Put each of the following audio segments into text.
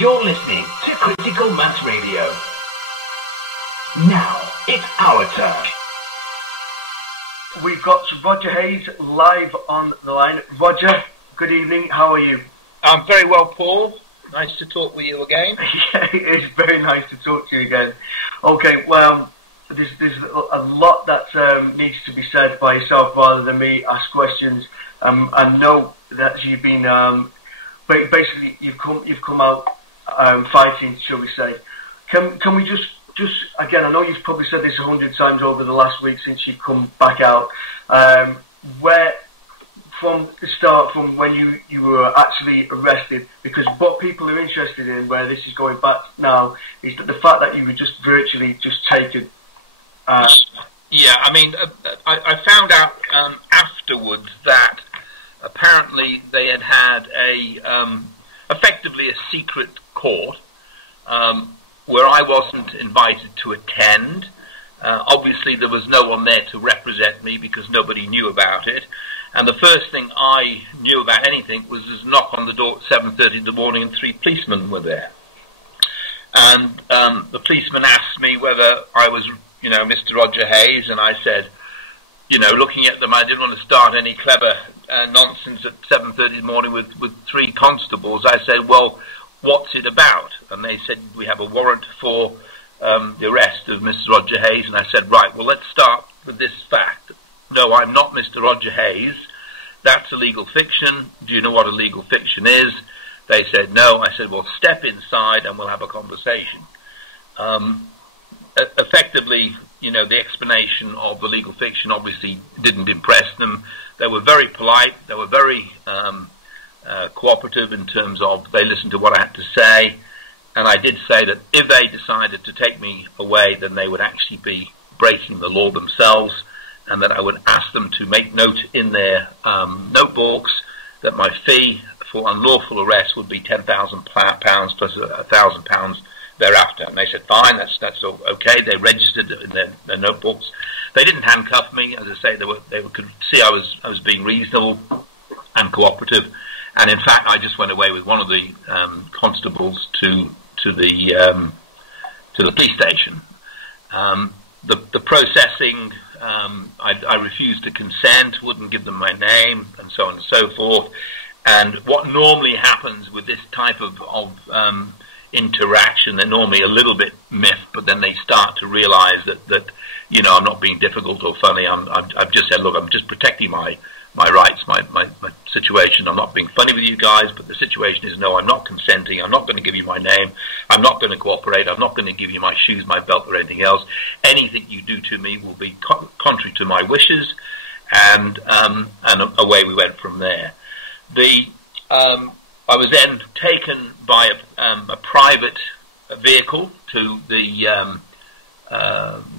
You're listening to Critical Mass Radio. Now, it's our turn. We've got Roger Hayes live on the line. Roger, good evening. How are you? I'm very well, Paul. Nice to talk with you again. Yeah, it's very nice to talk to you again. Okay, well, there's a lot that needs to be said by yourself rather than me ask questions. I know that you've been basically you've come out fighting, shall we say? Can we just again? I know you've probably said this 100 times over the last week since you've come back out. Where from the start, from when you were actually arrested, because what people are interested in, where this is going back now, is that the fact that you were just virtually just taken. Yeah, I mean, I found out afterwards that apparently they had effectively a secret court where I wasn't invited to attend. Obviously, there was no one there to represent me because nobody knew about it. And the first thing I knew about anything was this knock on the door at 7:30 in the morning, and 3 policemen were there. And the policeman asked me whether I was, Mr. Roger Hayes, and I said, looking at them, I didn't want to start any clever nonsense at 7:30 in the morning with 3 constables. I said, well, what's it about? And they said, we have a warrant for the arrest of Mr. Roger Hayes. And I said, right, well, let's start with this fact. No, I'm not Mr. Roger Hayes. That's a legal fiction. Do you know what a legal fiction is? They said, no. I said, well, step inside and we'll have a conversation. Effectively, the explanation of the legal fiction obviously didn't impress them. They were very polite. They were very cooperative in terms of they listened to what I had to say. And I did say that if they decided to take me away, then they would actually be breaking the law themselves, and that I would ask them to make note in their notebooks that my fee for unlawful arrest would be £10,000 plus £1,000 thereafter. And they said, fine, that's okay. They registered it in their notebooks. They didn't handcuff me. As I say, they could see I was being reasonable and cooperative. And in fact, I just went away with one of the constables to the police station. The processing, I refused to consent, wouldn't give them my name, and so on and so forth. And what normally happens with this type of interaction, they're normally a little bit miffed, but then they start to realise that I'm not being difficult or funny. I've just said, look, I'm just protecting my rights, my situation. I'm not being funny with you guys, but the situation is, no, I'm not consenting. I'm not going to give you my name. I'm not going to cooperate. I'm not going to give you my shoes, my belt, or anything else. Anything you do to me will be contrary to my wishes. And away we went from there. I was then taken by a private vehicle to the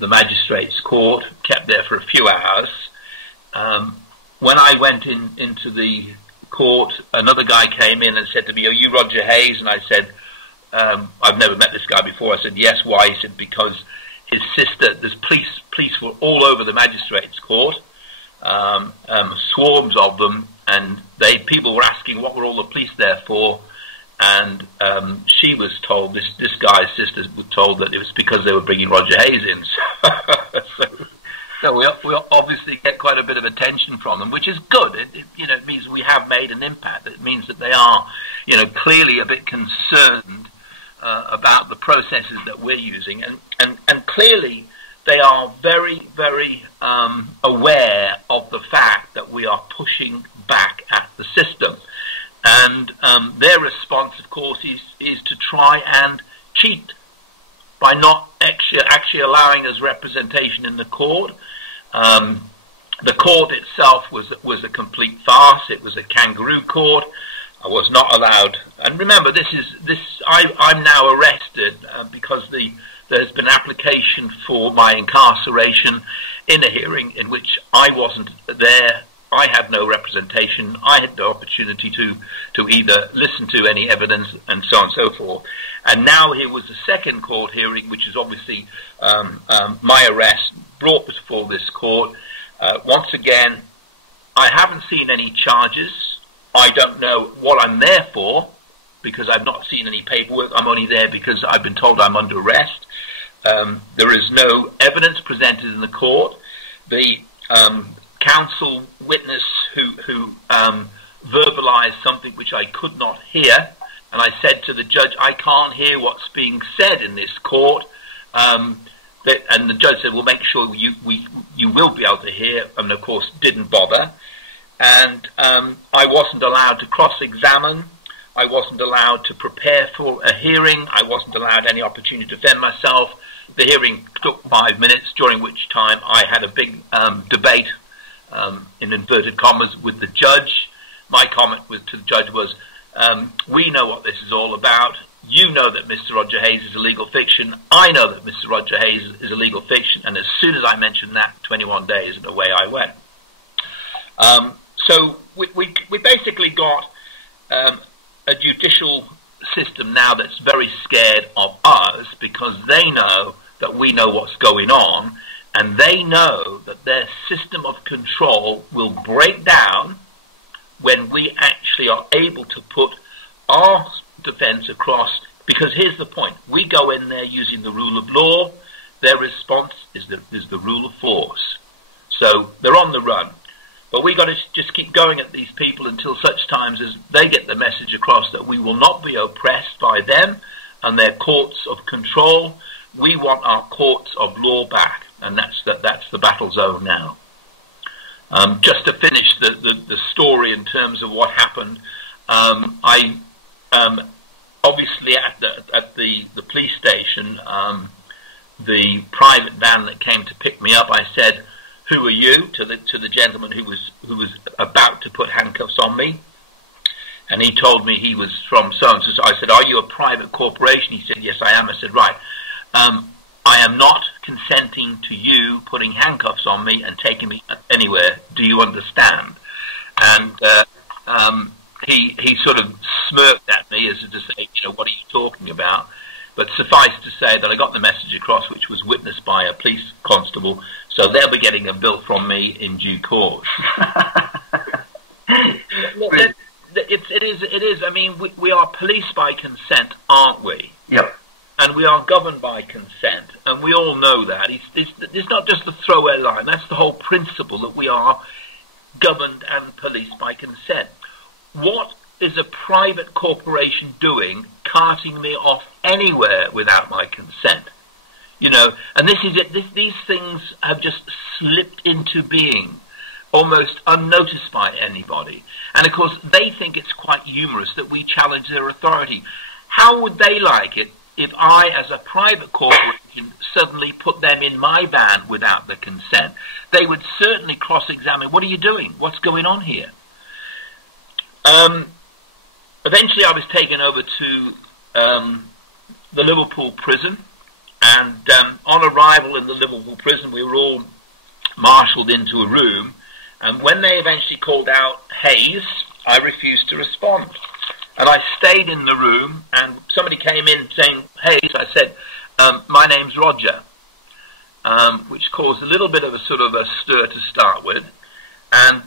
magistrate's court, kept there for a few hours. When I went into the court, another guy came in and said to me, are you Roger Hayes? And I said, I've never met this guy before. I said, yes, why? He said, because his sister, there's police were all over the magistrate's court, swarms of them, and people were asking what were all the police there for, and she was told, this guy's sister was told that it was because they were bringing Roger Hayes in. So we obviously get quite a bit of attention from them, which is good. It means we have made an impact. It means that they are, clearly a bit concerned about the processes that we're using, and clearly they are very, very aware of the fact that we are pushing back at the system. And their response, of course, is to try and cheat by not actually allowing us representation in the court. The court itself was a complete farce. It was a kangaroo court. I was not allowed. And remember, I'm now arrested because there has been application for my incarceration in a hearing in which I wasn't there. I had no representation. I had no opportunity to either listen to any evidence and so on and so forth. And now here was a second court hearing, which is obviously my arrest brought before this court. Once again, I haven't seen any charges. I don't know what I'm there for. because I've not seen any paperwork. I'm only there because I've been told I'm under arrest. There is no evidence presented in the court. The counsel witness who verbalized something which I could not hear, and I said to the judge, I can't hear what's being said in this court. And the judge said, well, make sure you will be able to hear, and of course didn't bother. And I wasn't allowed to cross-examine. I wasn't allowed to prepare for a hearing. I wasn't allowed any opportunity to defend myself. The hearing took 5 minutes, during which time I had a big debate, in inverted commas, with the judge. My comment to the judge was, we know what this is all about. You know that Mr. Roger Hayes is a legal fiction. I know that Mr. Roger Hayes is a legal fiction. And as soon as I mentioned that, 21 days, and away I went. So we basically got a judicial system now that's very scared of us, because they know that we know what's going on, and they know that their system of control will break down when we actually are able to put our defense across. Because here's the point: we go in there using the rule of law. Their response is the rule of force. So they're on the run. But we got to just keep going at these people until such times as they get the message across that we will not be oppressed by them and their courts of control. We want our courts of law back, and that's the battle zone now. Just to finish the story in terms of what happened, I obviously at the police station, the private van that came to pick me up, I said, "Who are you?" to the gentleman who was about to put handcuffs on me, and he told me he was from so and so. So I said, "Are you a private corporation?" He said, "Yes, I am." I said, "Right, I am not consenting to you putting handcuffs on me and taking me anywhere. Do you understand?" And he sort of smirked at me as to say, "What are you talking about?" But suffice to say that I got the message across, which was witnessed by a police constable. So they'll be getting a bill from me in due course. It is. I mean, we are police by consent, aren't we? Yep. And we are governed by consent, and we all know that. It's not just a throwaway line. That's the whole principle, that we are governed and policed by consent. What is a private corporation doing, carting me off anywhere without my consent? And this is it. These things have just slipped into being, almost unnoticed by anybody. And of course, they think it's quite humorous that we challenge their authority. How would they like it if I, as a private corporation, suddenly put them in my van without the consent? They would certainly cross-examine. What are you doing? What's going on here? Eventually, I was taken over to the Liverpool prison. And on arrival in the Liverpool prison, we were all marshalled into a room. And when they eventually called out Hayes, I refused to respond. And I stayed in the room, and somebody came in saying, "Hayes." I said, "My name's Roger," which caused a little bit of a sort of a stir to start with. And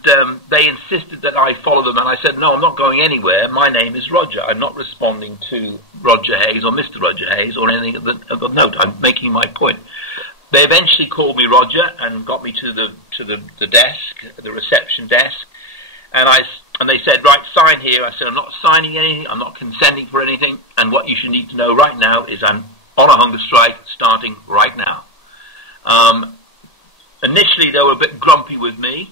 they insisted that I follow them, and I said, "No, I'm not going anywhere. My name is Roger. I'm not responding to Roger Hayes or Mr. Roger Hayes or anything of the note. I'm making my point." They eventually called me Roger and got me to the desk, the reception desk, and they said, "Right, sign here." I said, "I'm not signing anything. I'm not consenting for anything. And what you should need to know right now is I'm on a hunger strike starting right now." Initially, they were a bit grumpy with me.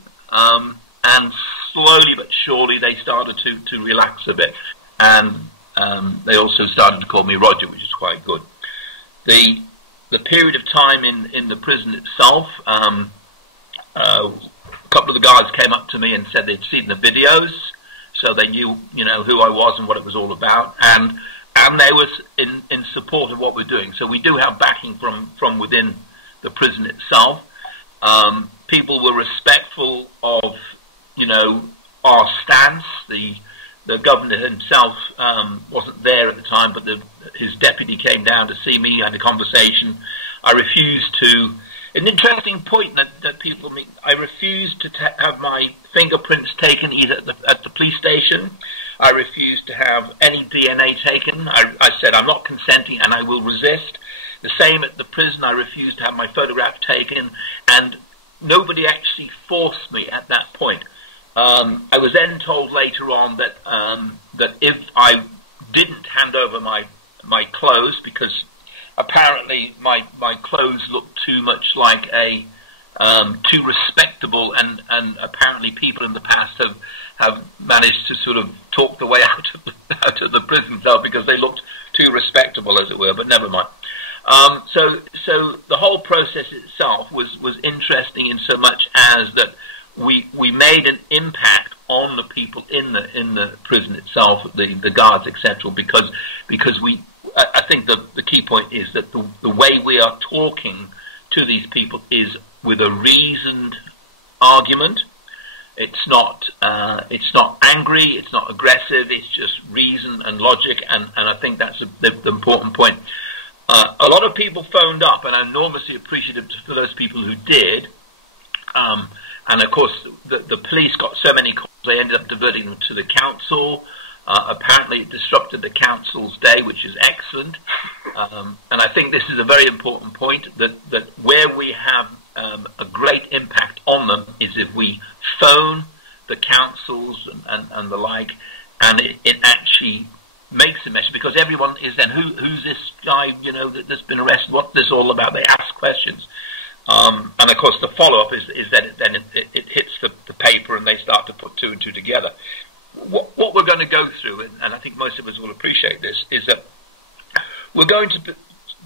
And slowly but surely they started to relax a bit, and they also started to call me Roger, which is quite good. The period of time in the prison itself, a couple of the guards came up to me and said they'd seen the videos, so they knew who I was and what it was all about, and they was in support of what we're doing. So we do have backing from within the prison itself. People were respectful of, our stance. The governor himself wasn't there at the time, but his deputy came down to see me, had a conversation. I refused to. An interesting point that people make. I refused to have my fingerprints taken either at the police station. I refused to have any DNA taken. I said I'm not consenting and I will resist. The same at the prison. I refused to have my photograph taken, and nobody actually forced me at that point. I was then told later on that that if I didn't hand over my clothes, because apparently my clothes looked too much like a too respectable, and apparently people in the past have managed to sort of talk the way out of the prison cell because they looked too respectable, as it were. But never mind. So the whole process itself was interesting in so much as that we made an impact on the people in the prison itself, the guards, etc. Because I think the key point is that the way we are talking to these people is with a reasoned argument. It's not angry, it's not aggressive, it's just reason and logic, and I think that's the important point. A lot of people phoned up, and I'm enormously appreciative for those people who did. And of course, the police got so many calls, they ended up diverting them to the council. Apparently, it disrupted the council's day, which is excellent. And I think this is a very important point, that where we have a great impact on them is if we phone the councils and the like, and it actually makes a message, because everyone is then, who's this guy, that's been arrested, what's this all about? They ask questions. And of course the follow-up is that it hits the paper and they start to put two and two together. What we're going to go through, and I think most of us will appreciate this, is that we're going to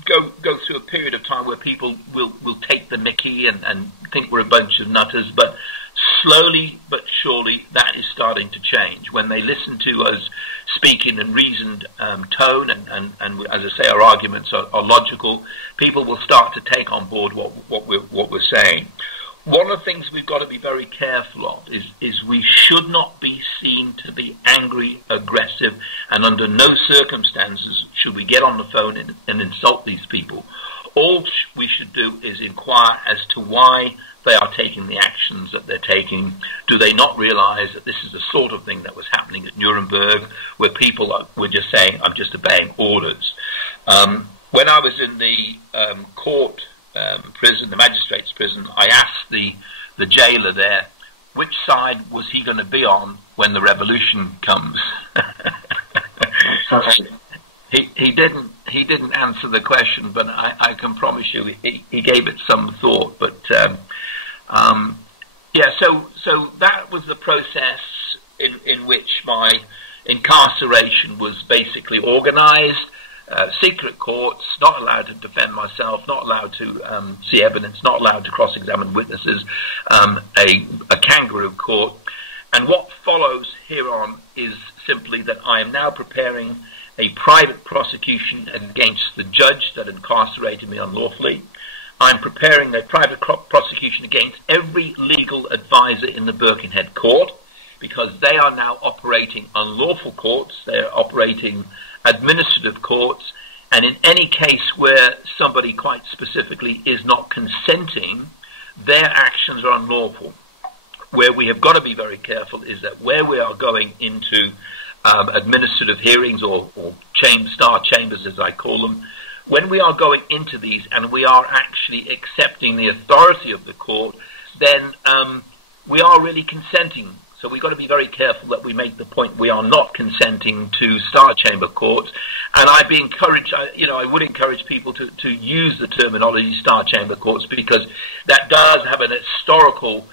go through a period of time where people will take the mickey and think we're a bunch of nutters, but slowly but surely that is starting to change. When they listen to us speak in a reasoned tone, and as I say, our arguments are logical, people will start to take on board what we're saying. One of the things we've got to be very careful of is we should not be seen to be angry, aggressive, and under no circumstances should we get on the phone and insult these people. All we should do is inquire as to why they are taking the actions that they're taking. Do they not realize that this is the sort of thing that was happening at Nuremberg, where people were just saying, I'm just obeying orders? When I was in the court prison, the magistrate's prison, I asked the jailer there, which side was he going to be on when the revolution comes? He didn't answer the question, but I can promise you he gave it some thought. But so that was the process in which my incarceration was basically organized. Secret courts, not allowed to defend myself, not allowed to see evidence, not allowed to cross-examine witnesses, a kangaroo court. And what follows hereon is simply that I am now preparing a private prosecution against the judge that incarcerated me unlawfully. I'm preparing a private prosecution against every legal advisor in the Birkenhead court, because they are now operating unlawful courts, they're operating administrative courts, and in any case where somebody quite specifically is not consenting, their actions are unlawful. Where we have got to be very careful is that where we are going into administrative hearings or star chambers, as I call them, when we are going into these and we are actually accepting the authority of the court, then we are really consenting. So we've got to be very careful that we make the point we are not consenting to star chamber courts. And I'd be encouraged, I would encourage people to use the terminology star chamber courts, because that does have an historical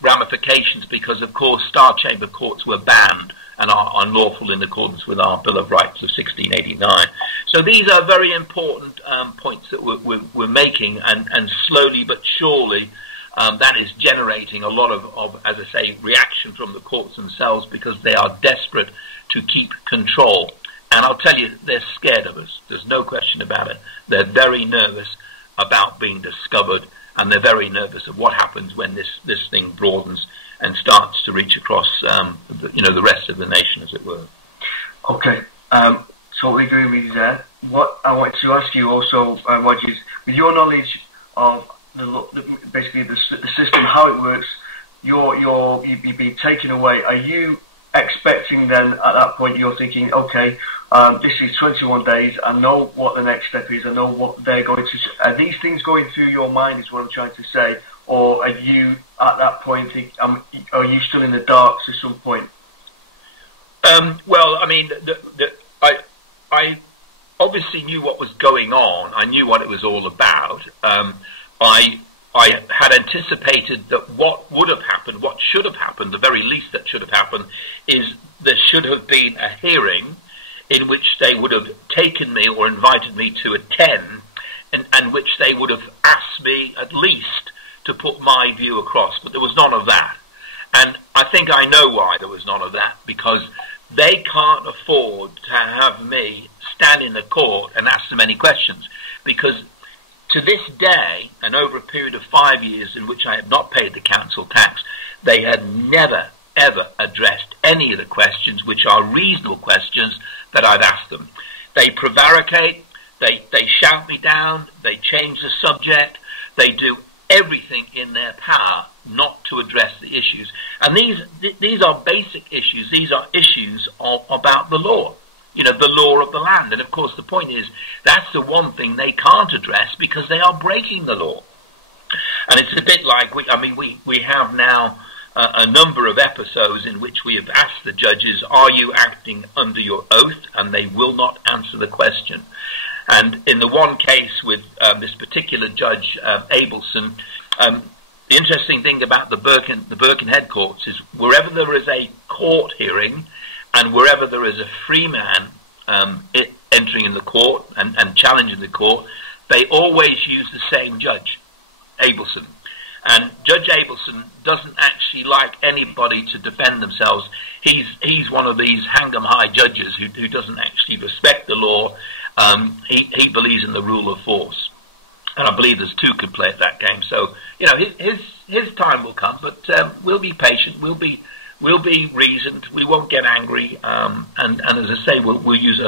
ramifications, because of course star chamber courts were banned and are unlawful in accordance with our Bill of Rights of 1689. So these are very important points that we're making, and slowly but surely that is generating a lot of, as I say, reaction from the courts themselves, because they are desperate to keep control. And I'll tell you, they're scared of us. There's no question about it. They're very nervous about being discovered, and they're very nervous of what happens when this thing broadens and starts to reach across, the rest of the nation, as it were. Okay, totally agree with you there. What I wanted to ask you also, Roger, is with your knowledge of basically the system, how it works, you've been taken away. Are you expecting then at that point you're thinking, okay, this is 21 days, I know what the next step is, I know what they're going to... Are these things going through your mind is what I'm trying to say, or are you at that point, are you still in the dark to some point? Well, I mean, I obviously knew what was going on. I knew what it was all about. I had anticipated that what would have happened, what should have happened, the very least that should have happened, is there should have been a hearing in which they would have taken me or invited me to attend, and which they would have asked me at least to put my view across. But there was none of that. And I think I know why there was none of that, because they can't afford to have me stand in the court and ask them any questions, because to this day, and over a period of 5 years in which I have not paid the council tax, they had never, ever addressed any of the questions which are reasonable questions that I've asked them. They prevaricate, they shout me down, they change the subject, they do everything in their power not to address the issues. And these are basic issues. These are issues about the law. You know, the law of the land. And of course the point is, that's the one thing they can't address because they are breaking the law. And it's a bit like, we have now a number of episodes in which we have asked the judges, are you acting under your oath? And they will not answer the question. And in the one case with this particular judge, Abelson, the interesting thing about the Birkenhead courts is wherever there is a court hearing, and wherever there is a free man entering in the court and challenging the court, they always use the same judge, Abelson. And Judge Abelson doesn't actually like anybody to defend themselves. He's one of these hang-em-high judges who doesn't actually respect the law. He believes in the rule of force. And I believe there's two can play at that game. So, you know, his time will come, but we'll be patient. We'll be reasoned. We won't get angry, and as I say, we'll use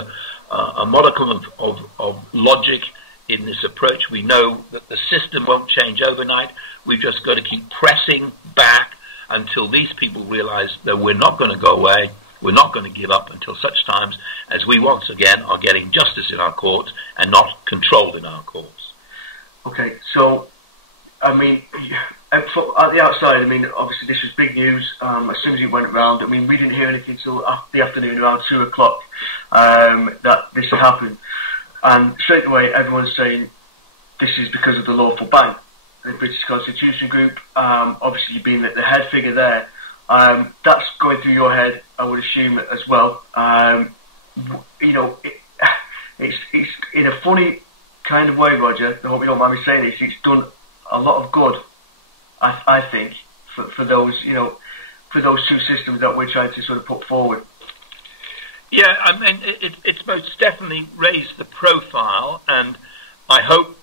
a modicum of logic in this approach. We know that the system won't change overnight. We've just got to keep pressing back until these people realise that we're not going to go away. We're not going to give up until such times as we once again are getting justice in our courts and not controlled in our courts. Okay, so I mean, at the outside, I mean, obviously this was big news. As soon as it went round, I mean, we didn't hear anything until the afternoon, around 2 o'clock, that this had happened. And straight away, everyone's saying this is because of the Lawful Bank, the British Constitution Group. Obviously, you being the head figure there, that's going through your head, I would assume, as well. You know, it's in a funny kind of way, Roger. I hope you don't mind me saying this. It's done a lot of good, I think, for those, you know, for those two systems that we're trying to sort of put forward. Yeah, I mean, it's most definitely raised the profile, and I hope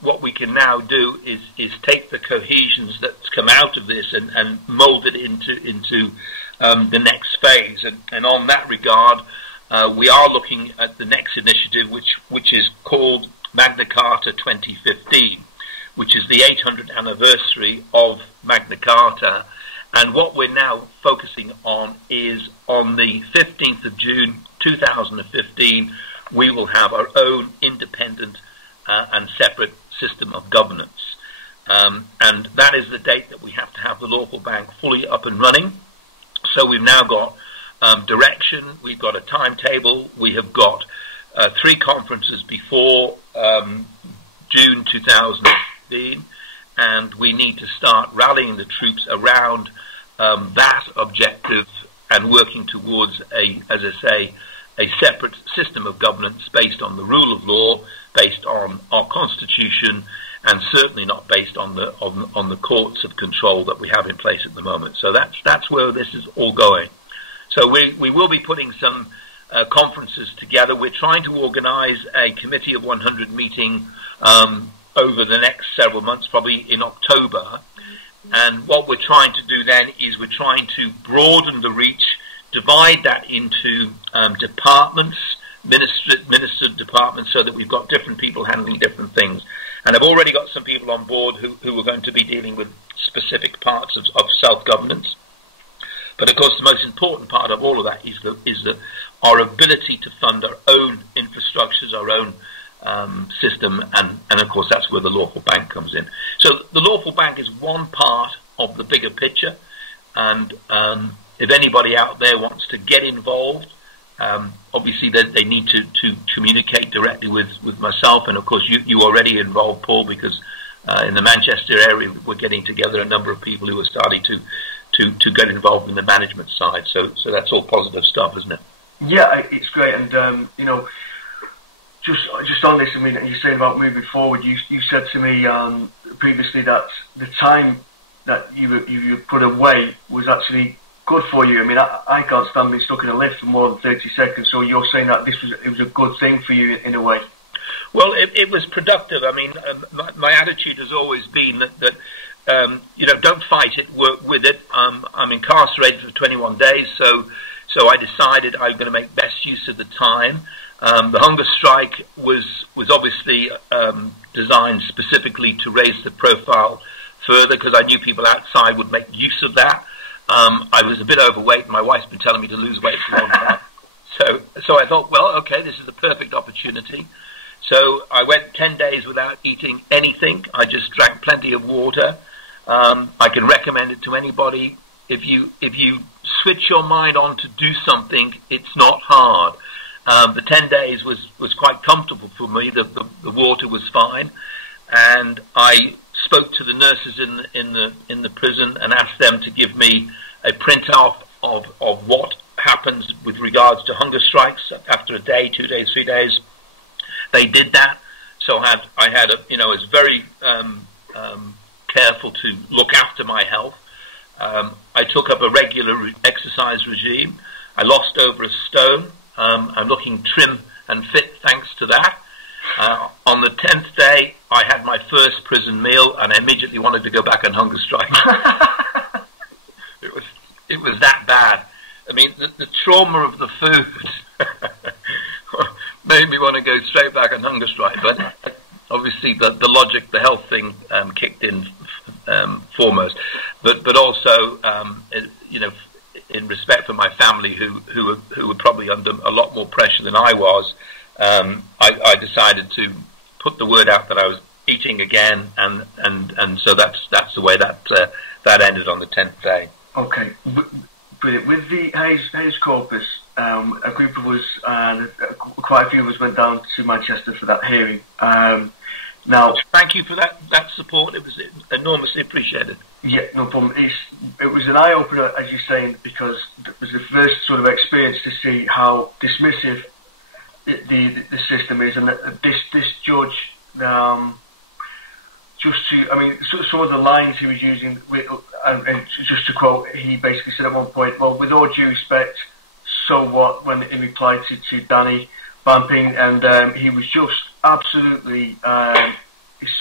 what we can now do is take the cohesions that's come out of this and mould it into the next phase. And on that regard, we are looking at the next initiative, which is called Magna Carta 2015, which is the 800th anniversary of Magna Carta. And what we're now focusing on is on the 15th of June 2015, we will have our own independent and separate system of governance. And that is the date that we have to have the Lawful Bank fully up and running. So we've now got direction, we've got a timetable, we have got 3 conferences before June 2015, and we need to start rallying the troops around that objective and working towards as I say, a separate system of governance based on the rule of law, based on our constitution, and certainly not based on the courts of control that we have in place at the moment. So that's where this is all going. So we will be putting some conferences together. We're trying to organise a committee of 100 meeting over the next several months, probably in October. And what we're trying to do then is we're trying to broaden the reach, divide that into departments, ministered departments, so that we've got different people handling different things. And I've already got some people on board who are going to be dealing with specific parts of self-governance. But of course, the most important part of all of that is our ability to fund our own infrastructures, our own system, and of course that's where the Lawful Bank comes in. So the Lawful Bank is one part of the bigger picture, and if anybody out there wants to get involved, obviously they need to communicate directly with myself, and of course you already involved, Paul, because in the Manchester area we're getting together a number of people who are starting to get involved in the management side. So that's all positive stuff, isn't it? Yeah, it's great, and just on this, I mean, you're saying about moving forward. You said to me previously that the time that you put away was actually good for you. I mean, I can't stand being stuck in a lift for more than 30 seconds. So you're saying that it was a good thing for you in a way. Well, it was productive. I mean, my attitude has always been that don't fight it, work with it. I'm incarcerated for 21 days, so I decided I'm going to make best use of the time. The hunger strike was obviously designed specifically to raise the profile further, because I knew people outside would make use of that. I was a bit overweight, and my wife's been telling me to lose weight for a long time. So I thought, well, okay, this is the perfect opportunity. So I went 10 days without eating anything. I just drank plenty of water. I can recommend it to anybody. If you switch your mind on to do something, it's not hard. The 10 days was quite comfortable for me. The water was fine, and I spoke to the nurses in the prison and asked them to give me a printout of what happens with regards to hunger strikes after a day, 2 days, 3 days. They did that, so I was very careful to look after my health. I took up a regular exercise regime. I lost over a stone. I'm looking trim and fit thanks to that. On the 10th day, I had my first prison meal, and I immediately wanted to go back on hunger strike. It was that bad. I mean, the trauma of the food made me want to go straight back on hunger strike. But obviously, the logic, the health thing kicked in foremost. But also, in respect for my family, who were probably under a lot more pressure than I was, I decided to put the word out that I was eating again, and so that's the way that ended on the 10th day. Okay, brilliant. With the Hayes Corpus, a group of us, quite a few of us went down to Manchester for that hearing. Now, thank you for that support. It was enormously appreciated. Yeah, no problem. It was an eye-opener, as you're saying, because it was the first sort of experience to see how dismissive the system is, and this judge, some of the lines he was using, and just to quote, he basically said at one point, well, with all due respect, so what, when in reply to Danny Bamping, and he was just absolutely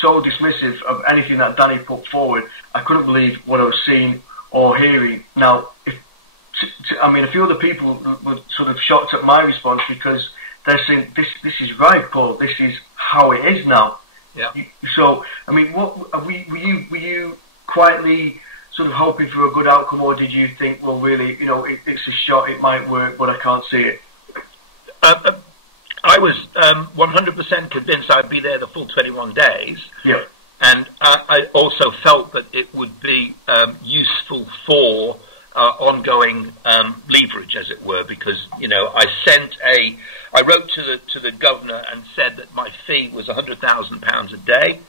so dismissive of anything that Danny put forward. I couldn't believe what I was seeing or hearing. Now, a few other people were sort of shocked at my response, because they're saying, this is right, Paul, this is how it is now. Yeah. So, I mean, what were you quietly sort of hoping for a good outcome, or did you think, well, really, it's a shot, it might work, but I can't see it? I was 100% convinced I'd be there the full 21 days. Yeah. And I also felt that it would be useful for ongoing leverage, as it were, because I wrote to the governor and said that my fee was £100,000 a day,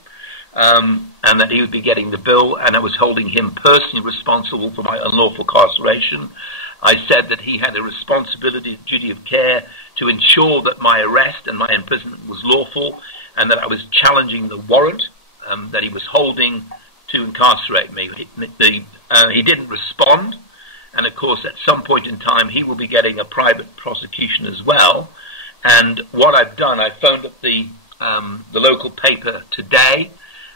and that he would be getting the bill, and I was holding him personally responsible for my unlawful incarceration. I said that he had a responsibility, duty of care, to ensure that my arrest and my imprisonment was lawful, and that I was challenging the warrant that he was holding to incarcerate me. He didn't respond, and of course at some point in time he will be getting a private prosecution as well. And what I've done, I phoned up the local paper today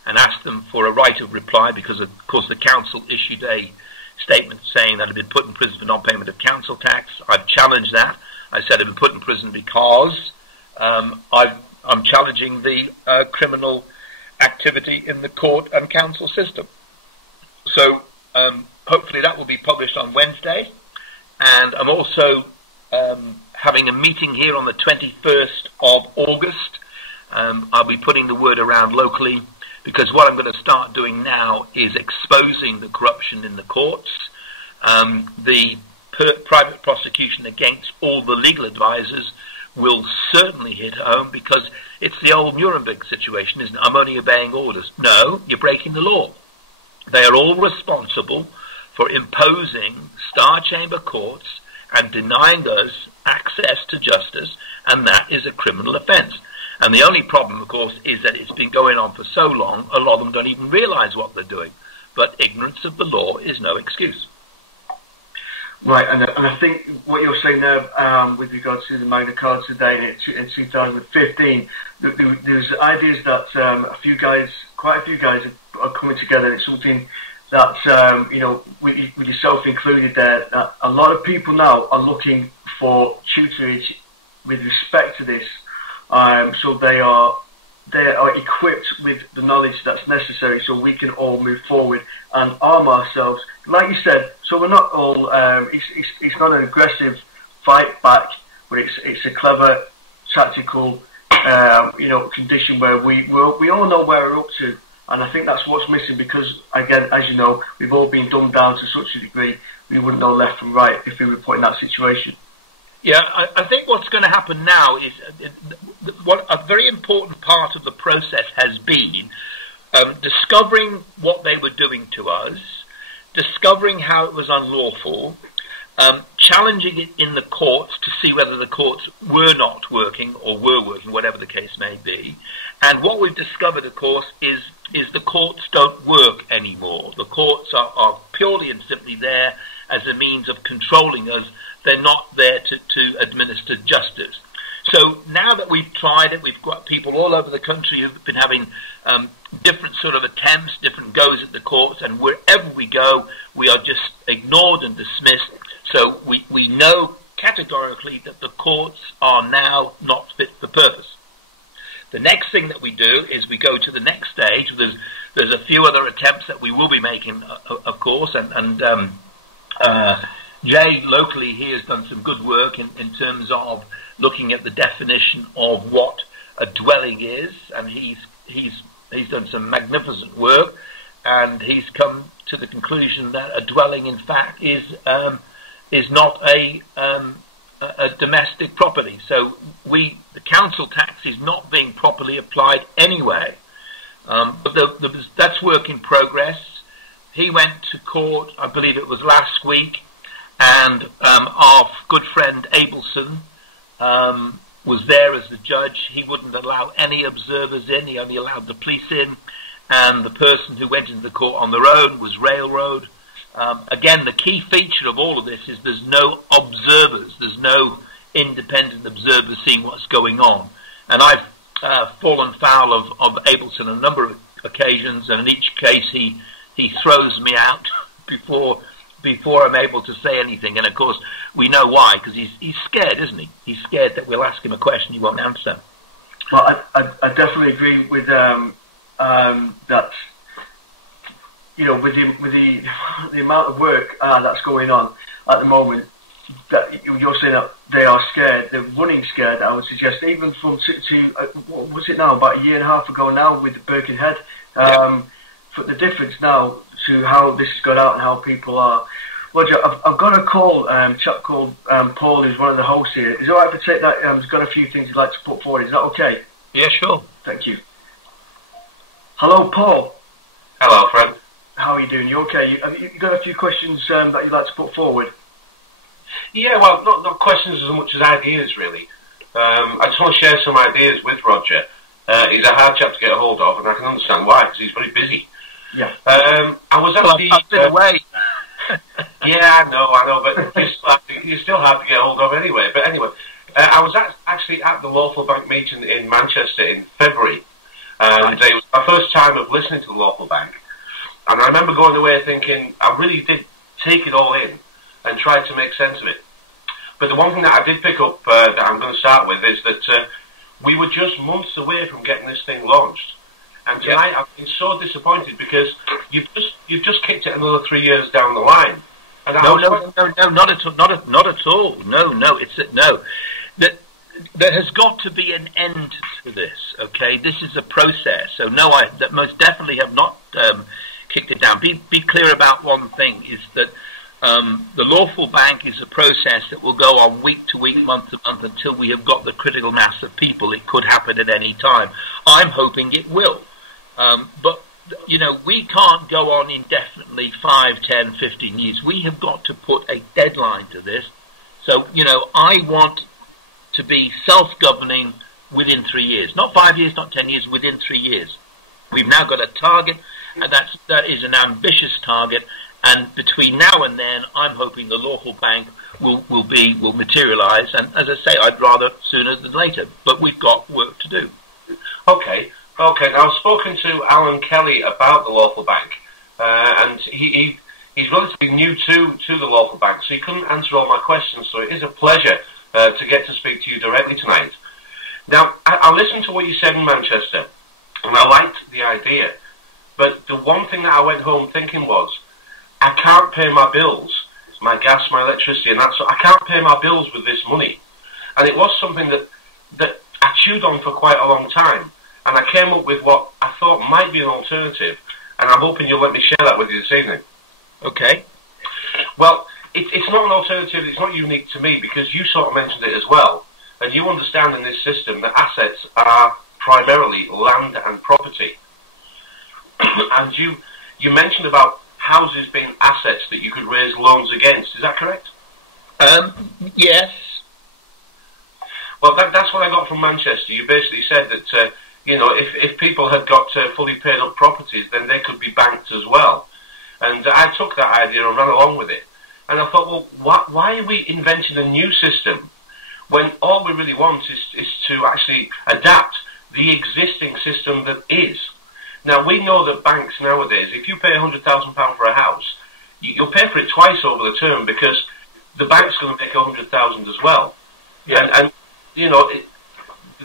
and asked them for a right of reply, because of course the council issued a statement saying that I'd been put in prison for non-payment of council tax. I've challenged that. I said I've been put in prison because I'm challenging the criminal activity in the court and council system. So hopefully that will be published on Wednesday, And I'm also having a meeting here on the 21st of August. I'll be putting the word around locally, because what I'm going to start doing now is exposing the corruption in the courts. The private prosecution against all the legal advisors will certainly hit home, because it's the old Nuremberg situation, isn't it? I'm only obeying orders. No, you're breaking the law. They are all responsible for imposing Star Chamber courts and denying us access to justice, and that is a criminal offence. And the only problem, of course, is that it's been going on for so long, a lot of them don't even realise what they're doing. But ignorance of the law is no excuse. Right, and I think what you're saying there with regards to the Magna Carta today in 2015, there's ideas that quite a few guys are coming together. It's something that, with yourself included there, that a lot of people now are looking for tutorage with respect to this. So they are equipped with the knowledge that's necessary, so we can all move forward and arm ourselves. Like you said, so we're not all. It's not an aggressive fight back, but it's a clever tactical, condition where we all know where we're up to, and I think that's what's missing. Because again, as you know, we've all been dumbed down to such a degree we wouldn't know left from right if we were put in that situation. Yeah, I think what's going to happen now is what a very important part of the process has been discovering what they were doing to us, discovering how it was unlawful, challenging it in the courts to see whether the courts were not working or were working, whatever the case may be. And what we've discovered, of course, is the courts don't work anymore. The courts are purely and simply there as a means of controlling us. They're not there to administer justice. So now that we've tried it, we've got people all over the country who've been having different sort of attempts, different goes at the courts, and wherever we go, we are just ignored and dismissed. So we know categorically that the courts are now not fit for purpose. The next thing that we do is we go to the next stage. There's a few other attempts that we will be making, of course, and Jay locally here has done some good work in terms of looking at the definition of what a dwelling is, and he's done some magnificent work, and he's come to the conclusion that a dwelling, in fact, is not a domestic property. So the council tax is not being properly applied anyway. But that's work in progress. He went to court, I believe it was last week, and our good friend Abelson was there as the judge. He wouldn't allow any observers in. He only allowed the police in, and the person who went into the court on their own was railroad. Again, the key feature of all of this is there's no observers. There's no independent observers seeing what's going on. And I've fallen foul of Abelson on a number of occasions, and in each case he throws me out before I'm able to say anything. And of course we know why, because he's scared, isn't he? He's scared that we'll ask him a question he won't answer. Well, I definitely agree with that. With the amount of work that's going on at the moment, that you're saying that they are scared, they're running scared. I would suggest even from what was it now, about a year and a half ago now with Birkenhead. For the difference now to how this has gone out and how people are. Roger, I've got a call, chap called Paul, who's one of the hosts here. Is it alright if I take that? He's got a few things he'd like to put forward. Is that okay? Yeah, sure. Thank you. Hello, Paul. Hello, Fred. How are you doing? You okay? Have you got a few questions that you'd like to put forward? Yeah, well, not questions as much as ideas, really. I just want to share some ideas with Roger. He's a hard chap to get a hold of, and I can understand why, because he's very busy. Yeah. I was actually... I've been away. Yeah, I know, but you're still hard to get hold of anyway. But anyway, I was actually at the Unlawful Bank meeting in Manchester in February, and it was my first time of listening to the Unlawful Bank. And I remember going away thinking, I really did take it all in and try to make sense of it. But the one thing that I did pick up that I'm going to start with is that we were just months away from getting this thing launched. And tonight I've been so disappointed because you've just kicked it another 3 years down the line. And No, not at all. Not at all. No, no. There has got to be an end to this. Okay, this is a process. So no, I that most definitely have not kicked it down. Be clear about one thing: is that the lawful bank is a process that will go on week to week, month to month, until we have got the critical mass of people. It could happen at any time. I'm hoping it will, but. We can't go on indefinitely 5, 10, 15 years. We have got to put a deadline to this. So, I want to be self-governing within 3 years. Not 5 years, not 10 years, within 3 years. We've now got a target, and that is an ambitious target. And between now and then, I'm hoping the lawful bank will materialise. And as I say, I'd rather sooner than later. But we've got work to do. Okay. Now I've spoken to Alan Kelly about the lawful bank, and he's relatively new to the lawful bank, so he couldn't answer all my questions. So it is a pleasure to get to speak to you directly tonight. Now I listened to what you said in Manchester, and I liked the idea. But the one thing that I went home thinking was, I can't pay my bills, my gas, my electricity, and that. So I can't pay my bills with this money, and it was something that I chewed on for quite a long time. And I came up with what I thought might be an alternative, and I'm hoping you'll let me share that with you this evening. Okay. Well, it's not an alternative, it's not unique to me, because you sort of mentioned it as well, and you understand in this system that assets are primarily land and property. And you mentioned about houses being assets that you could raise loans against, is that correct? Yes. Well, that's what I got from Manchester. You basically said that... if people had got fully paid up properties, then they could be banked as well. And I took that idea and ran along with it. And I thought, well, why are we inventing a new system when all we really want is to actually adapt the existing system that is? Now, we know that banks nowadays, if you pay £100,000 for a house, you'll pay for it twice over the term, because the bank's going to make £100,000 as well. Yeah. And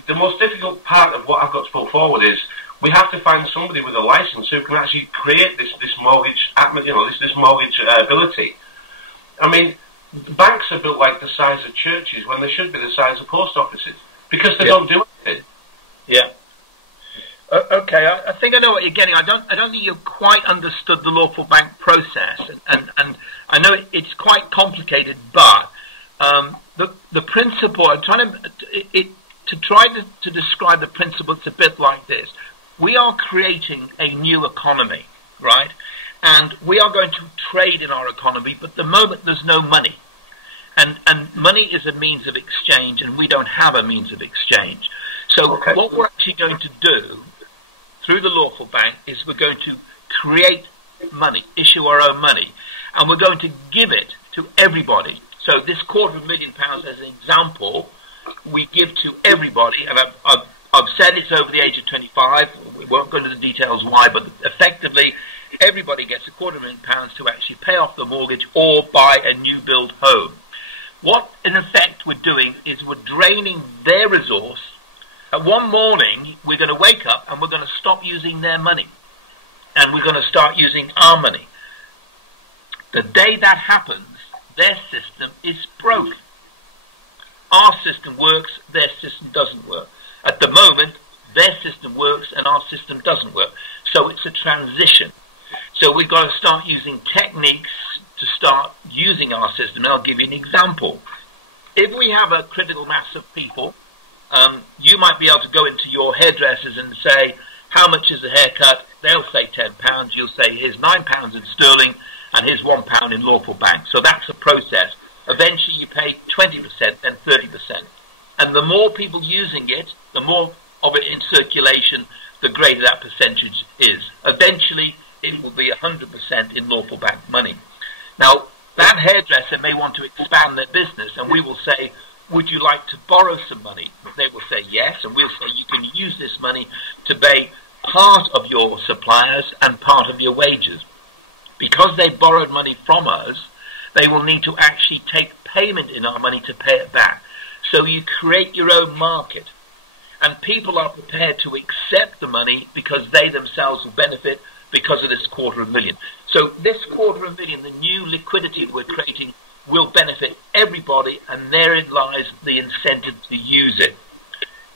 the most difficult part of what I've got to put forward is we have to find somebody with a license who can actually create this mortgage, this mortgage ability. I mean, banks are built like the size of churches when they should be the size of post offices, because they don't do anything. Yeah. Okay, I think I know what you're getting. I don't think you've quite understood the lawful bank process, and I know it's quite complicated, but the principle. I'm trying to describe the principle, it's a bit like this. We are creating a new economy, right? And we are going to trade in our economy, but at the moment there's no money. And money is a means of exchange, and we don't have a means of exchange. So what we're actually going to do through the lawful bank is we're going to create money, issue our own money, and we're going to give it to everybody. So this £250,000 as an example, we give to everybody, and I've said it's over the age of 25. We won't go into the details why, but effectively everybody gets £250,000 to actually pay off the mortgage or buy a new build home. What in effect we're doing is we're draining their resource. And one morning we're going to wake up and we're going to stop using their money, and we're going to start using our money. The day that happens, their system is broke. Our system works, their system doesn't work. At the moment, their system works and our system doesn't work. So it's a transition. So we've got to start using techniques to start using our system. And I'll give you an example. If we have a critical mass of people, you might be able to go into your hairdressers and say, how much is a haircut? They'll say £10. You'll say, here's £9 in sterling and here's £1 in lawful bank. So that's a process. Eventually you pay 20%, then 30%. And the more people using it, the more of it in circulation, the greater that percentage is. Eventually it will be 100% in lawful bank money. Now, that hairdresser may want to expand their business, and we will say, would you like to borrow some money? They will say yes, and we'll say you can use this money to pay part of your suppliers and part of your wages. Because they borrowed money from us, they will need to actually take payment in our money to pay it back. So you create your own market. And people are prepared to accept the money because they themselves will benefit, because of this $250,000. So this $250,000, the new liquidity we're creating, will benefit everybody, and therein lies the incentive to use it.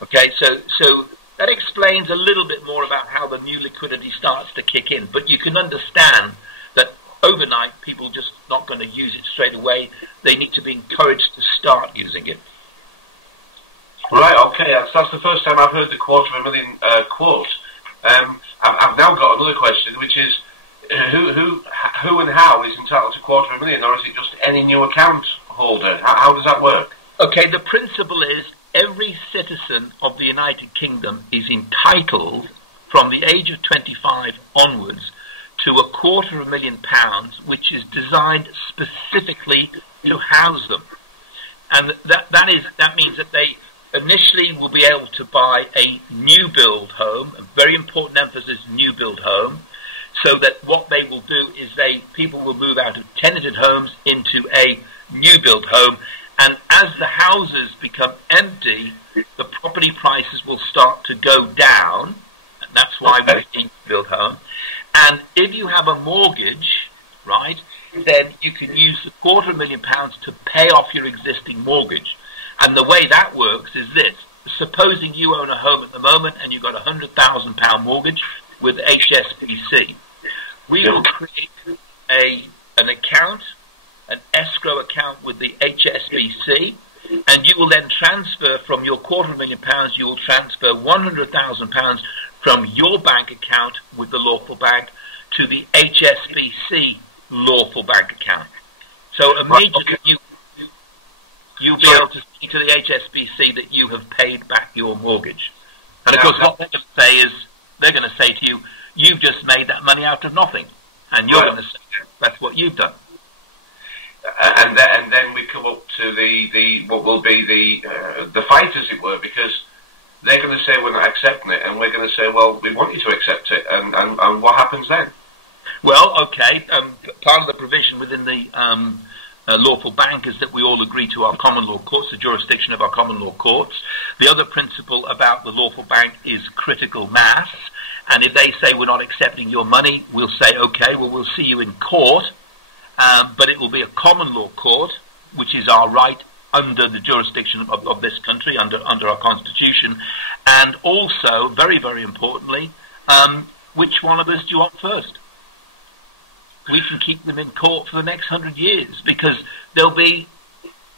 Okay, so that explains a little bit more about how the new liquidity starts to kick in. But you can understand that overnight people are just not going to use it straight away. They need to be encouraged to start using it. Right, okay, that's the first time I've heard the $250,000 quote. I've now got another question, which is who and how is entitled to $250,000, or is it just any new account holder? How does that work? Okay, the principle is every citizen of the United Kingdom is entitled from the age of 25 onwards to £250,000, which is designed specifically to house them. And that means that they initially will be able to buy a new build home, a very important emphasis, new build home, so that what they will do is people will move out of tenanted homes into a new build home, and as the houses become empty, the property prices will start to go down, and that's why we need to build home. And if you have a mortgage, right, then you can use the £250,000 to pay off your existing mortgage. And the way that works is this: supposing you own a home at the moment and you've got a £100,000 mortgage with HSBC, we will create an account, an escrow account with the HSBC, and you will then transfer from your £250,000, you will transfer £100,000 from your bank account with the Lawful Bank to the HSBC Lawful Bank account. So immediately you'll be able to see to the HSBC that you have paid back your mortgage. And of course what they're going to say is, they're going to say to you, you've just made that money out of nothing. And you're going to say, that's what you've done. And then we come up to the what will be the fight, as it were, because they're going to say we're not accepting it, and we're going to say, well, we want you to accept it, and what happens then? Well, okay, part of the provision within the Lawful Bank is that we all agree to our common law courts, the jurisdiction of our common law courts. The other principle about the Lawful Bank is critical mass, and if they say we're not accepting your money, we'll say, okay, well, we'll see you in court, but it will be a common law court, which is our right under the jurisdiction of this country, under our constitution. And also, very, very importantly, which one of us do you want first? We can keep them in court for the next 100 years, because there'll be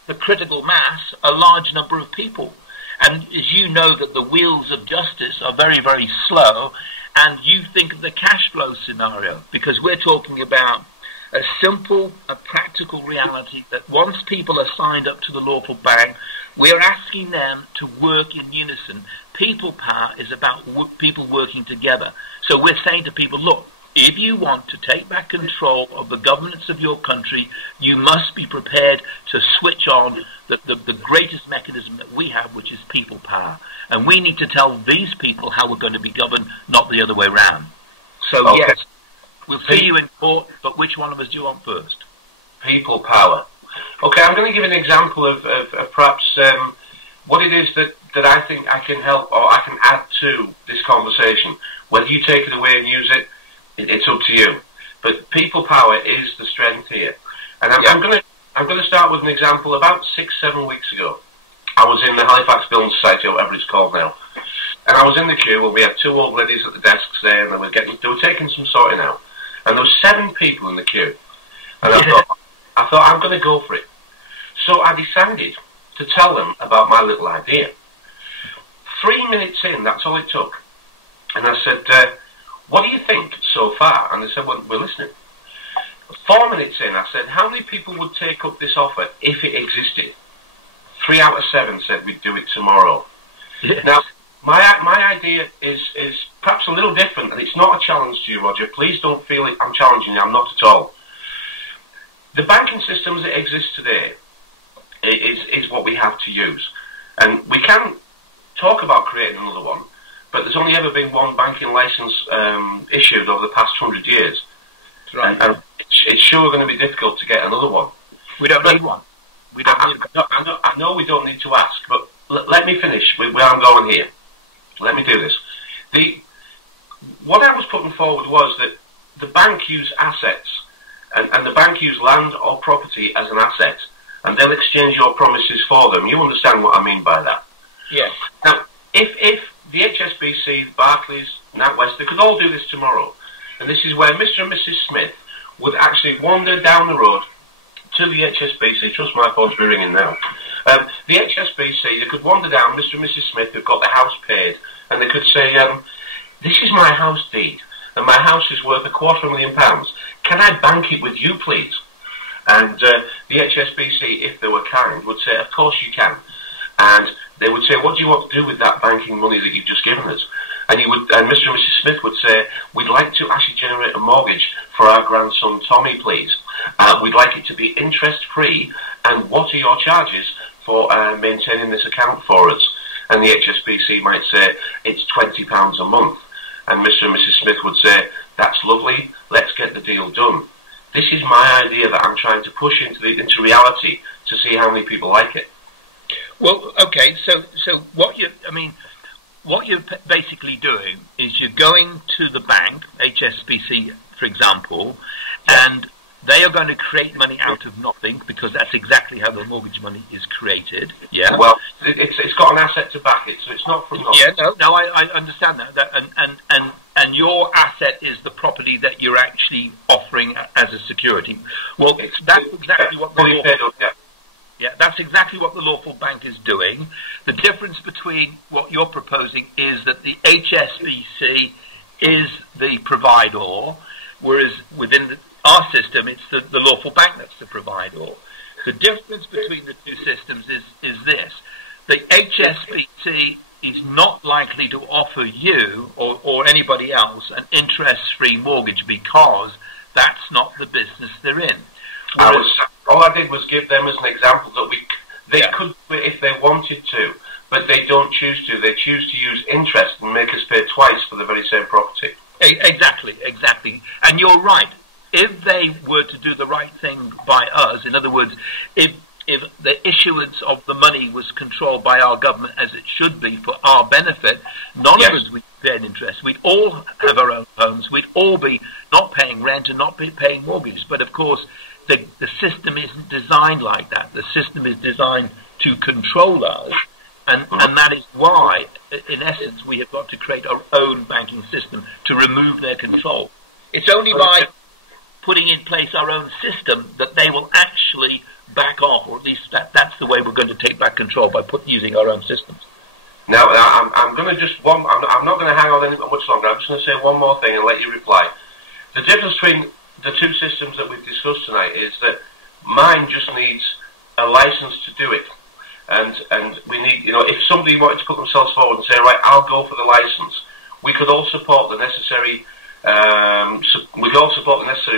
a critical mass, a large number of people. And as you know, that the wheels of justice are very, very slow, and you think of the cash flow scenario, because we're talking about a simple, a practical reality that once people are signed up to the Lawful Bank, we're asking them to work in unison. People power is about people working together. So we're saying to people, look, if you want to take back control of the governance of your country, you must be prepared to switch on the greatest mechanism that we have, which is people power. And we need to tell these people how we're going to be governed, not the other way around. So, okay. Yes, we'll see you in court, but which one of us do you want first? People power. Okay, I'm going to give an example of perhaps what it is that I think I can help or I can add to this conversation. Whether you take it away and use it, it's up to you. But people power is the strength here. And I'm going to start with an example. About 6-7 weeks ago, I was in the Halifax Building Society, or whatever it's called now. And I was in the queue, and we had two old ladies at the desks there, and they were taking some sorting out. And there were 7 people in the queue. And I thought, I'm going to go for it. So I decided to tell them about my little idea. 3 minutes in, that's all it took. And I said, what do you think so far? And they said, well, we're listening. 4 minutes in, I said, how many people would take up this offer if it existed? 3 out of 7 said we'd do it tomorrow. Yes. Now, my idea is perhaps a little different, and it's not a challenge to you, Roger. Please don't feel it. I'm challenging you. I'm not at all. The banking systems that exist today is what we have to use. And we can talk about creating another one, but there's only ever been one banking license issued over the past 100 years. Right. And it's sure going to be difficult to get another one. We don't need one. We don't need one. I know we don't need to ask, but let me finish with where I'm going here. Let me do this. What I was putting forward was that the bank use assets, and the bank use land or property as an asset, and they'll exchange your promises for them. You understand what I mean by that? Yes. Now, if the HSBC, Barclays, NatWest, they could all do this tomorrow, and this is where Mr. and Mrs. Smith would actually wander down the road to the HSBC. Trust my phone's be ringing now. The HSBC, they could wander down, Mr. and Mrs. Smith have got the house paid, and they could say, this is my house deed, and my house is worth £250,000. Can I bank it with you, please? And the HSBC, if they were kind, would say, of course you can. And they would say, what do you want to do with that banking money that you've just given us? And Mr. and Mrs. Smith would say, we'd like to actually generate a mortgage for our grandson Tommy, please. We'd like it to be interest-free, and what are your charges for maintaining this account for us? And the HSBC might say, it's £20 a month. And Mr. and Mrs. Smith would say, that's lovely, let's get the deal done. This is my idea that I'm trying to push into reality to see how many people like it. Well, okay, so what you're basically doing is you're going to the bank, HSBC, for example, and they are going to create money out of nothing, because that's exactly how the mortgage money is created. Yeah. Well, it's got an asset to back it, so it's not from nothing. Yeah. No, I understand that. And your asset is the property that you're actually offering as a security. Well, that's exactly what that's exactly what the Lawful Bank is doing. The difference between what you're proposing is that the HSBC is the provider, whereas within our system, it's the Lawful Bank that's the provider. The difference between the two systems is this. The HSBC is not likely to offer you or anybody else an interest-free mortgage, because that's not the business they're in. All I did was give them as an example that they could do it if they wanted to, but they don't choose to. They choose to use interest and make us pay twice for the very same property. Exactly. And you're right. If they were to do the right thing by us, in other words, if the issuance of the money was controlled by our government as it should be for our benefit, none of us would pay an interest. We'd all have our own homes. We'd all be not paying rent and not be paying mortgages. But of course, the system isn't designed like that. The system is designed to control us, and that is why, in essence, we have got to create our own banking system to remove their control. It's only by putting in place our own system that they will actually back off, or at least that's the way we're going to take back control, by using our own systems. Now, I'm going to I'm not going to hang on any much longer. I'm just going to say one more thing and let you reply. The difference between the two systems that we've discussed tonight is that mine just needs a license to do it. And we need, if somebody wanted to put themselves forward and say, right, I'll go for the license, we could all support the necessary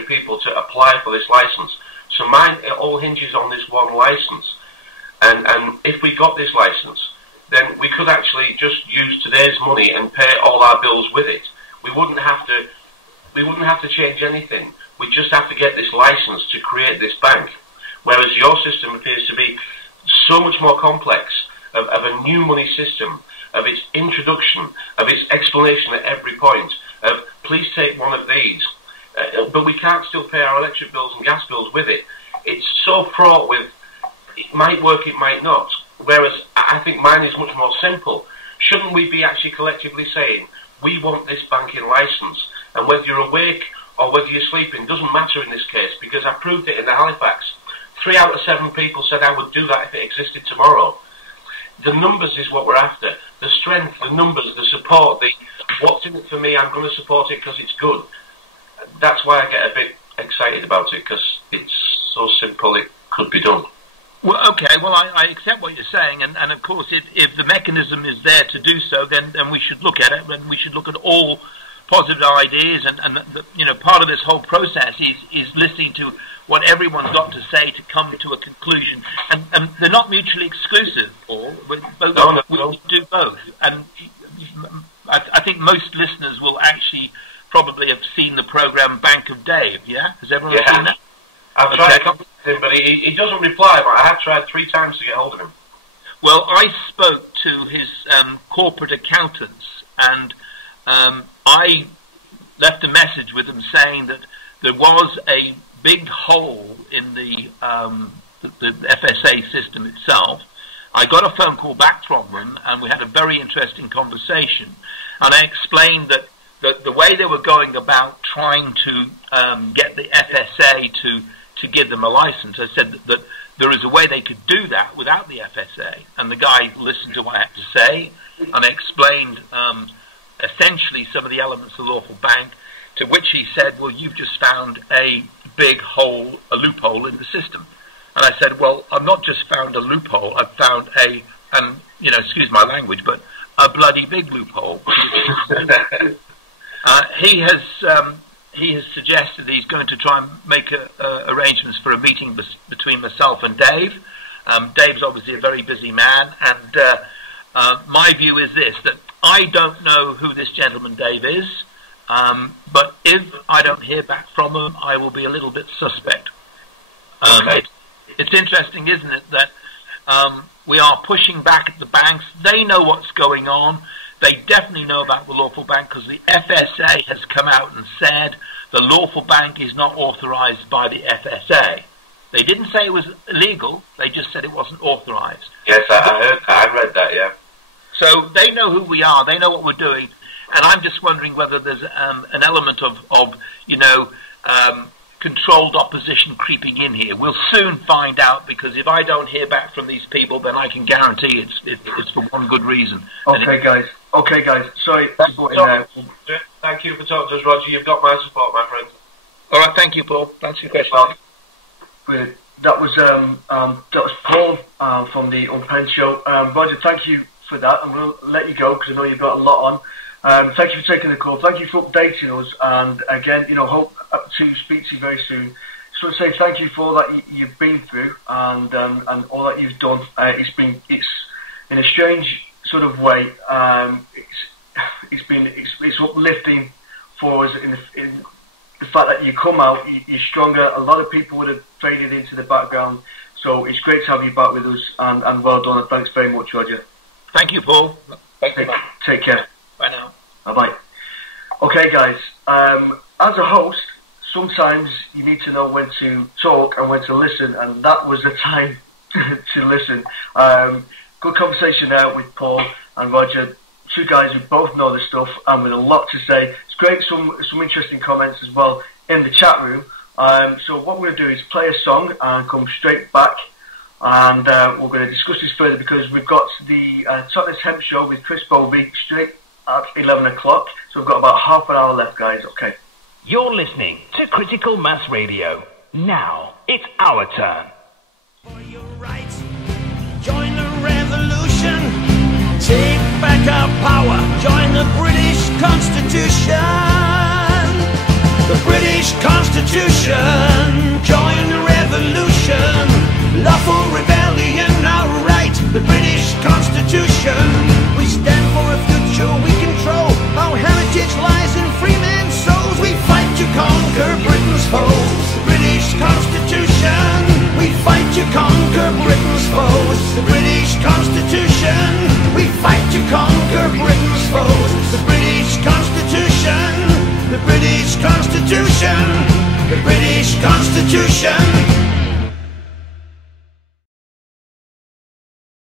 people to apply for this license. So mine, it all hinges on this one license. And if we got this license, then we could actually just use today's money and pay all our bills with it. We wouldn't have to change anything. We just have to get this license to create this bank. Whereas your system appears to be so much more complex, of a new money system, of its introduction, of its explanation at every point, of please take one of these, but we can't still pay our electric bills and gas bills with it. It's so fraught with, it might work, it might not. Whereas I think mine is much more simple. Shouldn't we be actually collectively saying, we want this banking license, and whether you're awake or whether you're sleeping doesn't matter in this case, because I proved it in the Halifax. 3 out of 7 people said I would do that if it existed tomorrow. The numbers is what we're after. The strength, the numbers, the support, the what's in it for me, I'm going to support it because it's good. That's why I get a bit excited about it, because it's so simple it could be done. Well, okay, well, I accept what you're saying, and of course, if the mechanism is there to do so, then we should look at it, and we should look at all positive ideas, and part of this whole process is listening to what everyone's got to say to come to a conclusion, and they're not mutually exclusive, Paul. We do both, and I think most listeners will actually probably have seen the program Bank of Dave. Yeah, has everyone seen that? I've tried to contact him, but he doesn't reply. But I have tried 3 times to get hold of him. Well, I spoke to his corporate accountants, and left a message with them saying that there was a big hole in the FSA system itself. I got a phone call back from them, and we had a very interesting conversation. And I explained that the way they were going about trying to get the FSA to give them a license, I said that there is a way they could do that without the FSA. And the guy listened to what I had to say, and I explained essentially some of the elements of the lawful bank, to which he said, well, you've just found a big hole, a loophole in the system. And I said, well, I've not just found a loophole, I've found excuse my language, but a bloody big loophole. He has suggested he's going to try and make arrangements for a meeting between myself and Dave. Dave's obviously a very busy man, and my view is this, that I don't know who this gentleman Dave is, but if I don't hear back from him, I will be a little bit suspect. Okay. It's interesting, isn't it, that we are pushing back at the banks. They know what's going on. They definitely know about the lawful bank, because the FSA has come out and said the lawful bank is not authorized by the FSA. They didn't say it was illegal. They just said it wasn't authorized. Yes, I heard that. I read that, yeah. So they know who we are. They know what we're doing. And I'm just wondering whether there's an element of controlled opposition creeping in here. We'll soon find out, because if I don't hear back from these people, then I can guarantee it's for one good reason. Okay, guys. Sorry to butt in there. Thank you for talking to us, Roger. You've got my support, my friend. All right, thank you, Paul. Thanks for your question. Well, brilliant. That was Paul from the Unpenned Show. Roger, thank you for that, and we'll let you go because I know you've got a lot on. Thank you for taking the call. Thank you for updating us, and again, hope to speak to you very soon. So to say thank you for all that you've been through and all that you've done. It's in a strange sort of way. It's uplifting for us in the fact that you come out, you're stronger. A lot of people would have faded into the background, so it's great to have you back with us, and well done, and thanks very much, Roger. Thank you, Paul. Take care. Bye now. Bye-bye. Okay, guys, as a host, sometimes you need to know when to talk and when to listen, and that was the time to listen. Good conversation there with Paul and Roger, two guys who both know the stuff and with a lot to say. It's great, some interesting comments as well in the chat room. So what we're going to do is play a song and come straight back, and we're going to discuss this further, because we've got the Totnes Hemp Show with Chris Bovey straight at 11 o'clock. So we've got about half an hour left, guys. Okay. You're listening to Critical Mass Radio. Now it's our turn. For your rights, join the revolution. Take back our power. Join the British Constitution. The British Constitution. Join the revolution. Lawful rebellion, our right. The British Constitution. We stand for a future we control. Our heritage lies in free men's souls. We fight to conquer Britain's foes. The British Constitution. We fight to conquer Britain's foes. The British Constitution. We fight to conquer Britain's foes. The British Constitution. The British Constitution. The British Constitution.